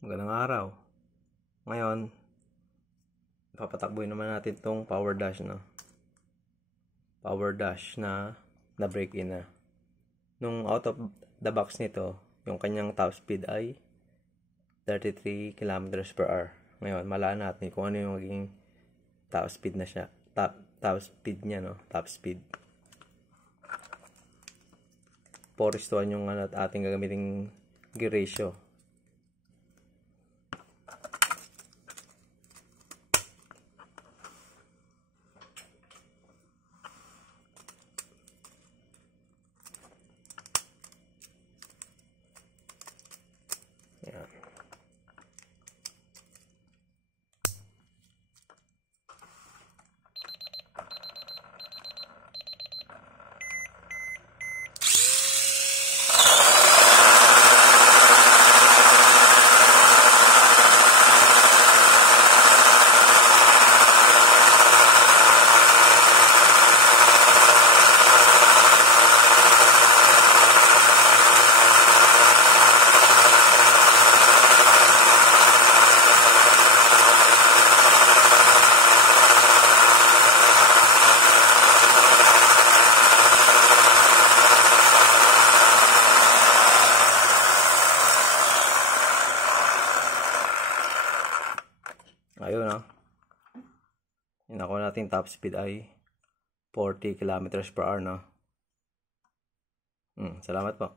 Magandang araw. Ngayon, papatakbuhin naman natin tong power dash, no? Power dash na break in na. Nung out of the box nito, yung kanyang top speed ay 33 km/h. Ngayon, malaan natin kung ano yung magiging top speed na siya. Top speed niya, no? Top speed. 4:1 yung ating gagamiting gear ratio. Yan. Ayun, no? Yung nakuha natin top speed ay 40 km/h, no? Salamat po.